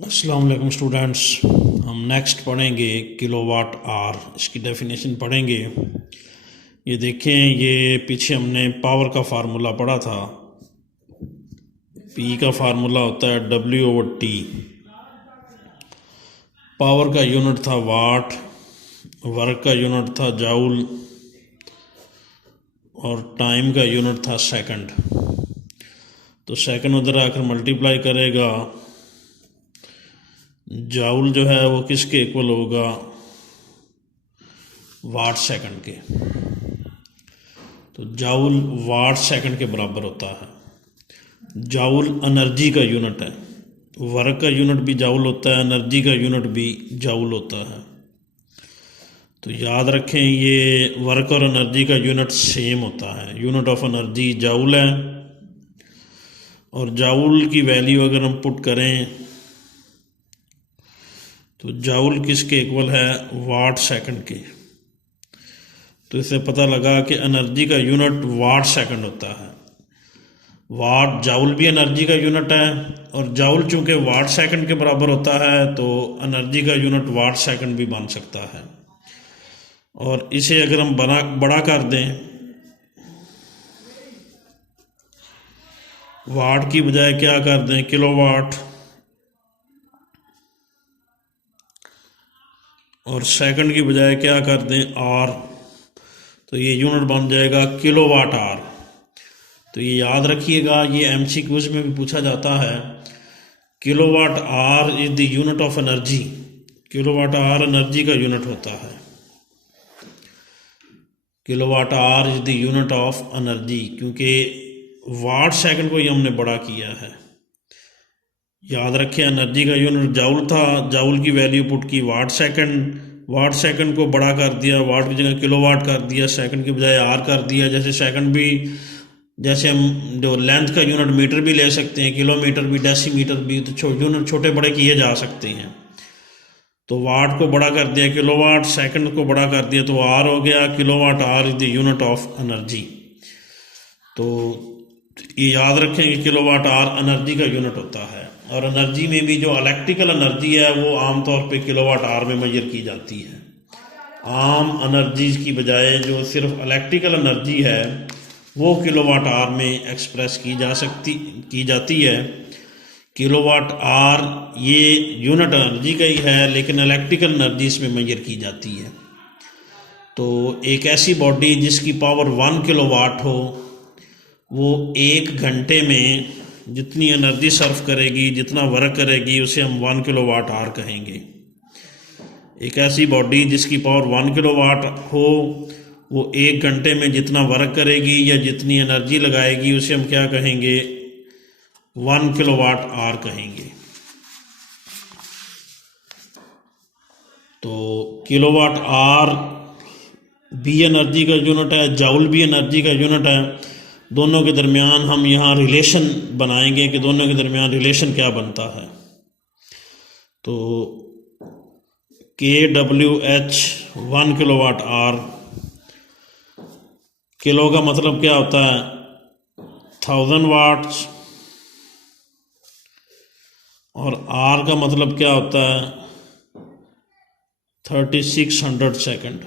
अस्सलाम वालेकुम स्टूडेंट्स। हम नेक्स्ट पढ़ेंगे किलोवाट आवर, इसकी डेफिनेशन पढ़ेंगे। ये देखें, ये पीछे हमने पावर का फार्मूला पढ़ा था। पी का फार्मूला होता है W/T। पावर का यूनिट था वाट, वर्क का यूनिट था जाउल और टाइम का यूनिट था सेकंड। तो सेकंड उधर आकर मल्टीप्लाई करेगा, जाउल जो है वो किसके इक्वल होगा, वाट सेकंड के। तो जाउल वाट सेकंड के बराबर होता है। जाउल एनर्जी का यूनिट है। वर्क का यूनिट भी जाउल होता है, एनर्जी का यूनिट भी जाउल होता है। तो याद रखें, ये वर्क और एनर्जी का यूनिट सेम होता है। यूनिट ऑफ एनर्जी जाउल है और जाउल की वैल्यू अगर हम पुट करें तो जाउल किसके इक्वल है, वाट सेकंड के। तो इससे पता लगा कि एनर्जी का यूनिट वाट सेकंड होता है। वाट जाउल भी एनर्जी का यूनिट है और जाउल चूंकि वाट सेकंड के बराबर होता है तो एनर्जी का यूनिट वाट सेकंड भी बन सकता है। और इसे अगर हम बड़ा कर दें, वाट की बजाय क्या कर दें, किलोवाट, और सेकंड की बजाय क्या कर दें, आर, तो ये यूनिट बन जाएगा किलोवाट आर। तो ये याद रखिएगा, ये एमसीक्यूज में भी पूछा जाता है। Kilowatt hour is the unit of energy. Kilowatt hour energy का यूनिट होता है। Kilowatt hour is the unit of energy, क्योंकि वाट सेकंड को ही हमने बड़ा किया है। याद रखें, एनर्जी का यूनिट जाउल था, जाउल की वैल्यू पुट की वाट सेकंड, वाट सेकंड को बड़ा कर दिया, वाट की जगह किलोवाट कर दिया, सेकंड की बजाय आर कर दिया। जैसे सेकंड भी, जैसे हम जो लेंथ का यूनिट मीटर भी ले सकते हैं, किलोमीटर भी, डेसीमीटर भी, तो यूनिट छोटे बड़े किए जा सकते हैं। तो वाट को बड़ा कर दिया किलोवाट, सेकंड को बड़ा कर दिया तो आर हो गया। Kilowatt hour is the unit of energy. तो ये याद रखें कि किलोवाट आर एनर्जी का यूनिट होता है। और एनर्जी में भी जो इलेक्ट्रिकल एनर्जी है वो आमतौर पे किलोवाट आर में मेजर की जाती है। आम एनर्जी की बजाय जो सिर्फ इलेक्ट्रिकल एनर्जी है वो किलोवाट आर में एक्सप्रेस की जाती है। किलोवाट आर ये यूनिट एनर्जी का ही है, लेकिन इलेक्ट्रिकल एनर्जी इसमें मेजर की जाती है। तो एक ऐसी बॉडी जिसकी पावर 1 किलोवाट हो, वो 1 घंटे में जितनी एनर्जी सर्व करेगी, जितना वर्क करेगी, उसे हम 1 किलोवाट आर कहेंगे। एक ऐसी बॉडी जिसकी पावर 1 किलोवाट हो, वो 1 घंटे में जितना वर्क करेगी या जितनी एनर्जी लगाएगी, उसे हम क्या कहेंगे, 1 किलोवाट आर कहेंगे। तो किलोवाट आर भी एनर्जी का यूनिट है, जाउल भी एनर्जी का यूनिट है। दोनों के दरमियान हम यहाँ रिलेशन बनाएंगे कि दोनों के दरमियान रिलेशन क्या बनता है। तो KWH 1 किलोवाट आर, किलो का मतलब क्या होता है, 1000 वाट्स, और आर का मतलब क्या होता है, 3600 सेकंड।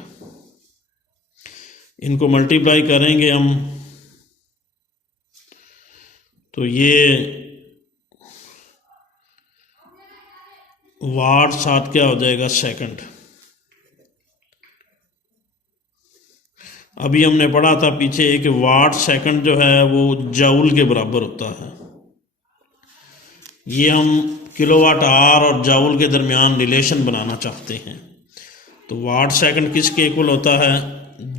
इनको मल्टीप्लाई करेंगे हम तो ये वाट साथ क्या हो जाएगा, सेकंड। अभी हमने पढ़ा था पीछे कि वाट सेकंड जो है वो जाउल के बराबर होता है। ये हम किलोवाट आर और जाउल के दरमियान रिलेशन बनाना चाहते हैं। तो वाट सेकंड किसके इक्वल होता है,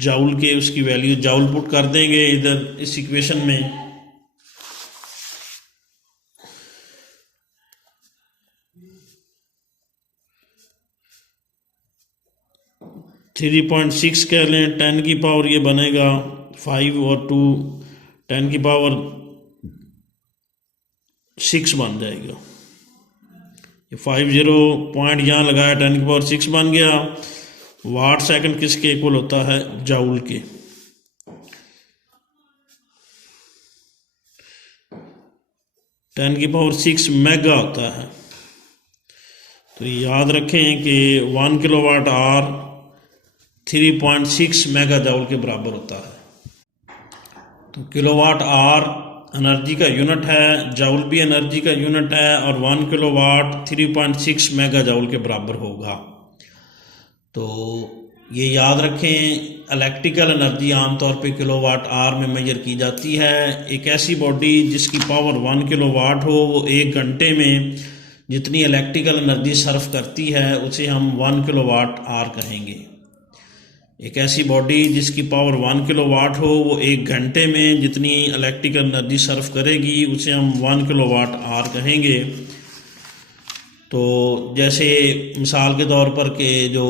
जाउल के। उसकी वैल्यू जाउल पुट कर देंगे इधर इस इक्वेशन में। थ्री 3.6 कह लें, 10 की पावर ये बनेगा 5 और 2 10 की पावर 6 बन जाएगा। ये 50 पॉइंट यहाँ लगाया, 10 की पावर 6 बन गया। वाट सेकंड किसके इक्वल होता है, जाउल के। टेन की पावर 6 मेगा होता है। तो याद रखें कि 1 किलोवाट आवर 3.6 मेगा जूल के बराबर होता है। तो किलोवाट आवर एनर्जी का यूनिट है, जूल भी एनर्जी का यूनिट है, और 1 किलोवाट 3.6 मेगा जूल के बराबर होगा। तो ये याद रखें, इलेक्ट्रिकल एनर्जी आमतौर पे किलोवाट आवर में मेजर की जाती है। एक ऐसी बॉडी जिसकी पावर 1 किलोवाट हो, वो 1 घंटे में जितनी इलेक्ट्रिकल एनर्जी सर्व करती है उसे हम 1 किलोवाट आवर कहेंगे। एक ऐसी बॉडी जिसकी पावर 1 किलोवाट हो, वो 1 घंटे में जितनी इलेक्ट्रिकल एनर्जी सर्व करेगी उसे हम 1 किलोवाट आवर कहेंगे। तो जैसे मिसाल के तौर पर कि जो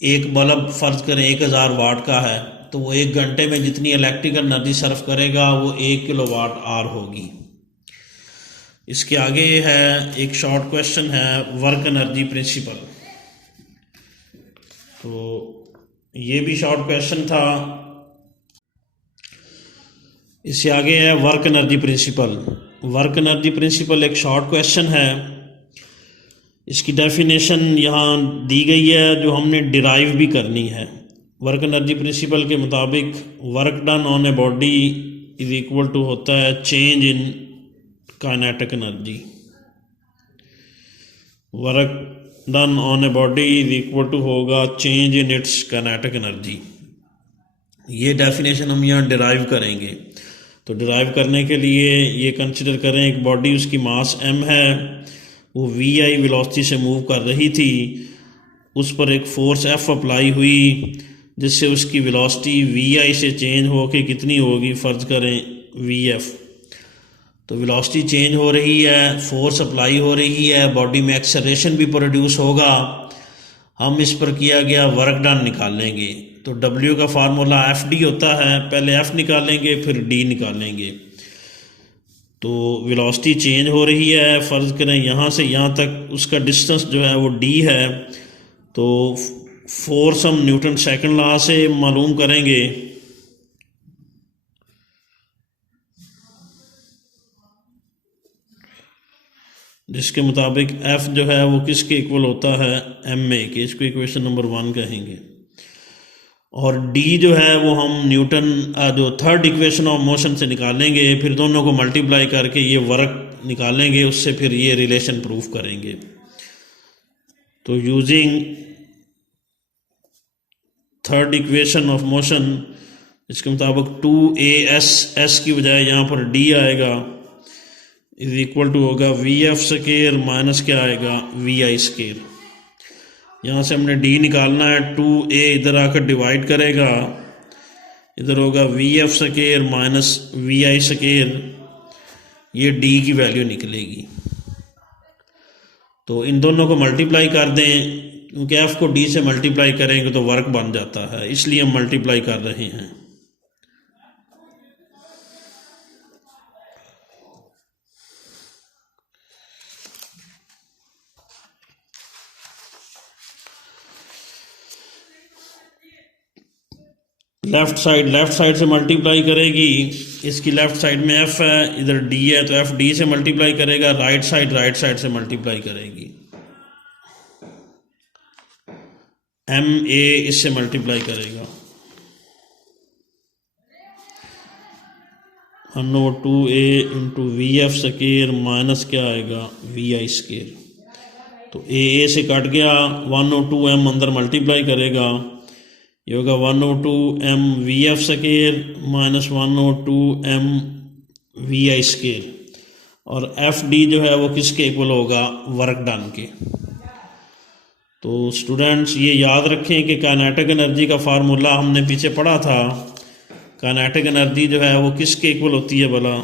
एक बल्ब फ़र्ज करें 1000 वाट का है, तो वो 1 घंटे में जितनी इलेक्ट्रिकल एनर्जी सर्व करेगा वो 1 किलोवाट आवर होगी। इसके आगे है एक शॉर्ट क्वेश्चन है, वर्क एनर्जी प्रिंसिपल। तो ये भी शॉर्ट क्वेश्चन था। इससे आगे है work energy principal. Work energy principal एक शॉर्ट क्वेश्चन है। इसकी डेफिनेशन यहाँ दी गई है जो हमने डिराइव भी करनी है। वर्क एनर्जी प्रिंसिपल के मुताबिक work done on a body is equal to होता है change in kinetic energy. Work done on a body is equal to होगा change in its kinetic energy. ये डेफिनेशन हम यहाँ डिराइव करेंगे। तो डिराइव करने के लिए ये कंसिडर करें, एक बॉडी उसकी मास m है, वो vi वेलोसिटी से मूव कर रही थी, उस पर एक फोर्स F अप्लाई हुई जिससे उसकी वेलोसिटी vi से चेंज हो के कितनी होगी, फ़र्ज करें vf। तो वेलोसिटी चेंज हो रही है, फोर्स अप्लाई हो रही है, बॉडी में एक्सेलरेशन भी प्रोड्यूस होगा। हम इस पर किया गया वर्क डन निकालेंगे। तो W का फार्मूला FD होता है, पहले F निकालेंगे फिर D निकालेंगे। तो वेलोसिटी चेंज हो रही है, फ़र्ज़ करें यहाँ से यहाँ तक उसका डिस्टेंस जो है वो d है। तो फोर्स हम न्यूटन सेकंड लॉ से मालूम करेंगे। जिसके मुताबिक F जो है वो किसके इक्वल होता है, ma के। इसको इक्वेशन नंबर 1 कहेंगे। और D जो है वो हम न्यूटन जो थर्ड इक्वेशन ऑफ मोशन से निकालेंगे, फिर दोनों को मल्टीप्लाई करके ये वर्क निकालेंगे, उससे फिर ये रिलेशन प्रूफ करेंगे। तो using third equation of motion, इसके मुताबिक 2as s की बजाय यहाँ पर D आएगा, इज इक्वल टू होगा vf स्क्वायर माइनस क्या आएगा vi स्क्वायर। यहाँ से हमने d निकालना है, 2a इधर आकर डिवाइड करेगा, इधर होगा vf square minus vi square, ये d की वैल्यू निकलेगी। तो इन दोनों को मल्टीप्लाई कर दें, क्योंकि f को d से मल्टीप्लाई करेंगे तो वर्क बन जाता है, इसलिए हम मल्टीप्लाई कर रहे हैं। लेफ़्ट साइड से मल्टीप्लाई करेगी, इसकी लेफ़्ट साइड में f है, इधर d है, तो f d से मल्टीप्लाई करेगा। राइट साइड से मल्टीप्लाई करेगी, m a इससे मल्टीप्लाई करेगा, 2a into vf square minus क्या आएगा vi स्क्वायर। तो a से कट गया, 102m अंदर मल्टीप्लाई करेगा, ये होगा 102m vf square minus 102m vi square. और FD जो है वो किसके इक्वल होगा, वर्क डन के। तो स्टूडेंट्स ये याद रखें कि काइनेटिक एनर्जी का फार्मूला हमने पीछे पढ़ा था। काइनेटिक एनर्जी जो है वो किसके इक्वल होती है भला,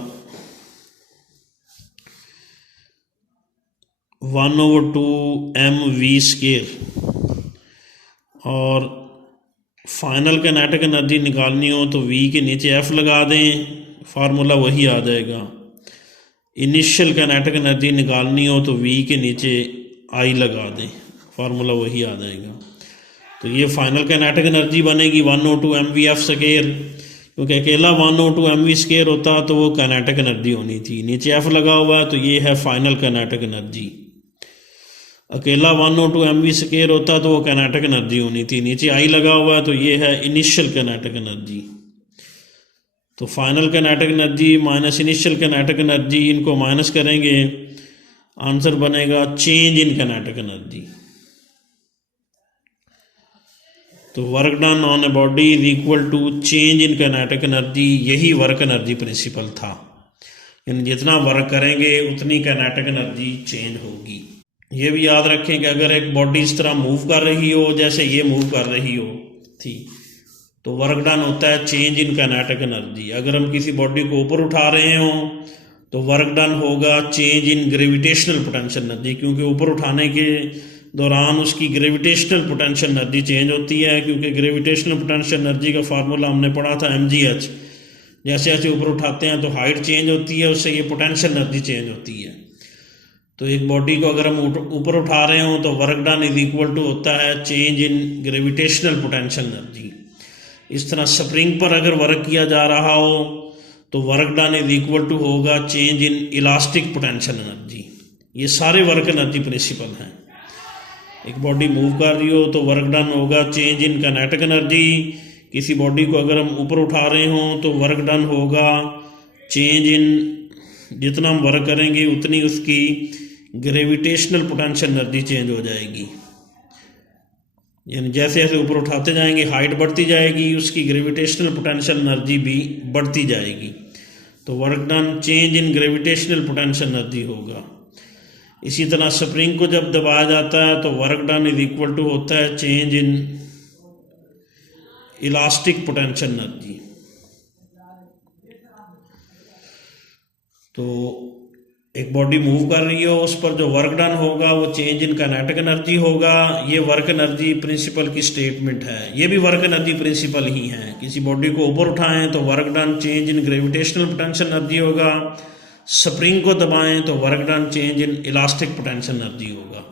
1/2m v स्क्वायर। और फाइनल काइनेटिक एनर्जी निकालनी हो तो v के नीचे f लगा दें, फार्मूला वही आ जाएगा। इनिशियल काइनेटिक एनर्जी निकालनी हो तो v के नीचे I लगा दें, फार्मूला वही आ जाएगा। तो ये फाइनल काइनेटिक एनर्जी बनेगी 102m vf स्क्वायर, क्योंकि अकेला 102m v स्क्वायर होता तो वो काइनेटिक एनर्जी होनी थी, नीचे f लगा हुआ है तो ये है फाइनल काइनेटिक एनर्जी। अकेला 102 MV स्क्वायर होता तो वो काइनेटिक एनर्जी होनी थी। नीचे आई लगा हुआ है तो ये है इनिशियल काइनेटिक एनर्जी। तो final kinetic energy minus initial kinetic energy, इनको माइनस करेंगे, आंसर बनेगा चेंज इन काइनेटिक एनर्जी। तो work done on a body is equal to change in kinetic energy. यही वर्क एनर्जी प्रिंसिपल था, यानी जितना work करेंगे उतनी काइनेटिक एनर्जी चेंज होगी। ये भी याद रखें कि अगर एक बॉडी इस तरह मूव कर रही हो, जैसे ये मूव कर रही हो थी, तो वर्क डन होता है चेंज इन काइनेटिक एनर्जी। अगर हम किसी बॉडी को ऊपर उठा रहे हों तो वर्क डन होगा change in gravitational potential energy, क्योंकि ऊपर उठाने के दौरान उसकी ग्रेविटेशनल पोटेंशियल एनर्जी चेंज होती है। क्योंकि ग्रेविटेशनल पोटेंशियल एनर्जी का फार्मूला हमने पढ़ा था mgh। जैसे जैसे ऊपर उठाते हैं तो हाइट चेंज होती है, उससे ये पोटेंशियल एनर्जी चेंज होती है। तो एक बॉडी को अगर हम ऊपर उठा रहे हों तो work done is equal to होता है change in gravitational potential energy. इस तरह स्प्रिंग पर अगर वर्क किया जा रहा हो तो work done is equal to होगा change in elastic potential energy. ये सारे वर्क एनर्जी प्रिंसिपल हैं। एक बॉडी मूव कर रही हो तो वर्क डन होगा चेंज इन काइनेटिक एनर्जी। किसी बॉडी को अगर हम ऊपर उठा रहे हों तो वर्क डन होगा चेंज इन, जितना हम वर्क करेंगे उतनी उसकी ग्रेविटेशनल पोटेंशियल एनर्जी चेंज हो जाएगी। यानी जैसे जैसे ऊपर उठाते जाएंगे हाइट बढ़ती जाएगी, उसकी ग्रेविटेशनल पोटेंशियल एनर्जी भी बढ़ती जाएगी। तो work done change in gravitational potential energy होगा। इसी तरह स्प्रिंग को जब दबाया जाता है तो work done is equal to होता है change in elastic potential energy. तो एक बॉडी मूव कर रही हो, उस पर जो वर्क डन होगा वो चेंज इन काइनेटिक एनर्जी होगा। ये वर्क एनर्जी प्रिंसिपल की स्टेटमेंट है। ये भी वर्क एनर्जी प्रिंसिपल ही है। किसी बॉडी को ऊपर उठाएं तो work done change in gravitational potential energy होगा। स्प्रिंग को दबाएं तो work done change in elastic potential energy होगा।